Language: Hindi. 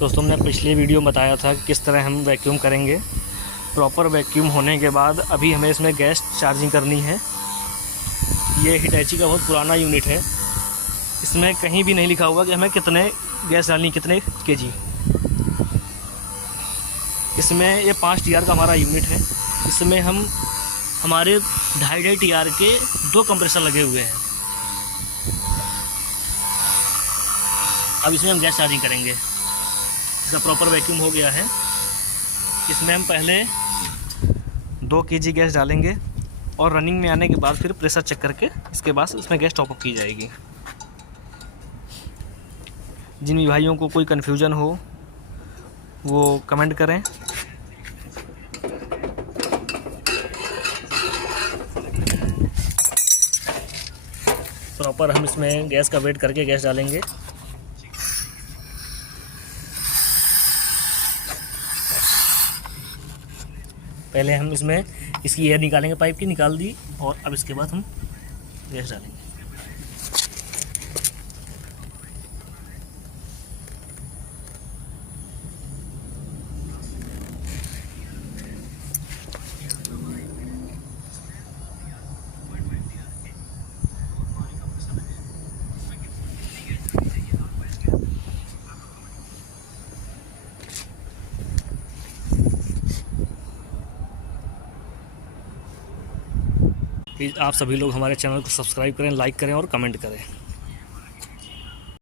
दोस्तों हमने पिछले वीडियो में बताया था कि किस तरह हम वैक्यूम करेंगे। प्रॉपर वैक्यूम होने के बाद अभी हमें इसमें गैस चार्जिंग करनी है। ये हिटैची का बहुत पुराना यूनिट है। इसमें कहीं भी नहीं लिखा हुआ कि हमें कितने गैस डालनी, कितने केजी। इसमें ये 5 TR का हमारा यूनिट है। इसमें हमारे 2.5 TR के 2 कंप्रेसर लगे हुए हैं। अब इसमें हम गैस चार्जिंग करेंगे। इसका प्रॉपर वैक्यूम हो गया है। इसमें हम पहले 2 kg गैस डालेंगे और रनिंग में आने के बाद फिर प्रेशर चेक करके इसके बाद इसमें गैस टॉपअप की जाएगी। जिन भी भाइयों को कोई कन्फ्यूज़न हो वो कमेंट करें। प्रॉपर हम इसमें गैस का वेट करके गैस डालेंगे। पहले हम इसमें इसकी एयर निकालेंगे, पाइप की निकाल दी, और अब इसके बाद हम गैस डालेंगे। प्लीज़ आप सभी लोग हमारे चैनल को सब्सक्राइब करें, लाइक करें और कमेंट करें।